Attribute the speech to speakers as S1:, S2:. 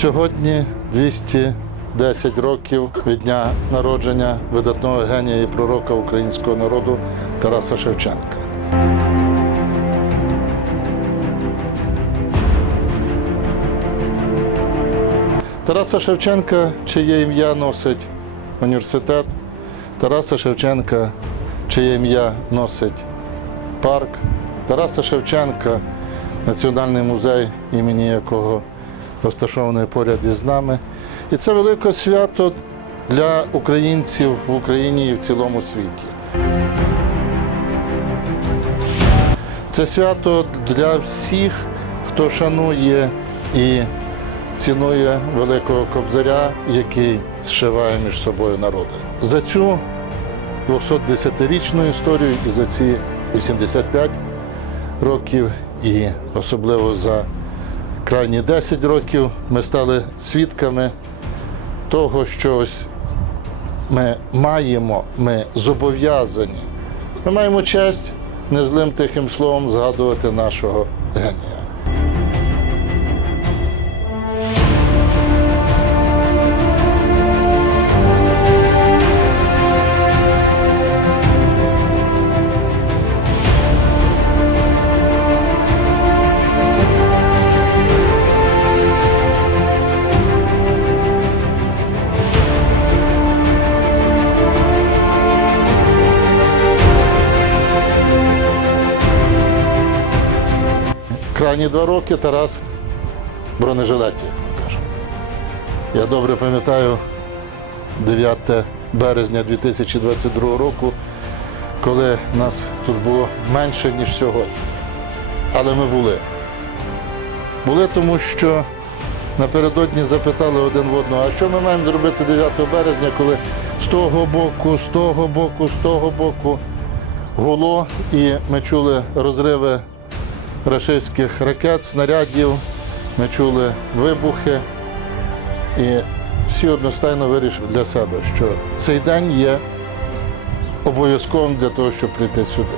S1: Сьогодні 210 років від дня народження видатного генія і пророка українського народу Тараса Шевченка. Тараса Шевченка, чиє ім'я носить університет, Тараса Шевченка, чиє ім'я носить парк, Тараса Шевченка, Національний музей, імені якого розташований поряд із нами. І це велике свято для українців в Україні і в цілому світі. Це свято для всіх, хто шанує і цінує великого кобзаря, який зшиває між собою народи. За цю 210-річну історію і за ці 85 років, і особливо за крайні 10 років ми стали свідками того, що ось ми маємо, ми зобов'язані. Ми маємо честь незлим тихим словом згадувати нашого генія. Крайні два роки Тарас в бронежилеті. Я добре пам'ятаю 9 березня 2022 року, коли нас тут було менше, ніж сьогодні. Але ми були. Були тому, що напередодні запитали один в одного, а що ми маємо зробити 9 березня, коли з того боку, з того боку, з того боку гуло, і ми чули розриви рашистських ракет, снарядів, ми чули вибухи. І всі одностайно вирішили для себе, що цей день є обов'язковим для того, щоб прийти сюди.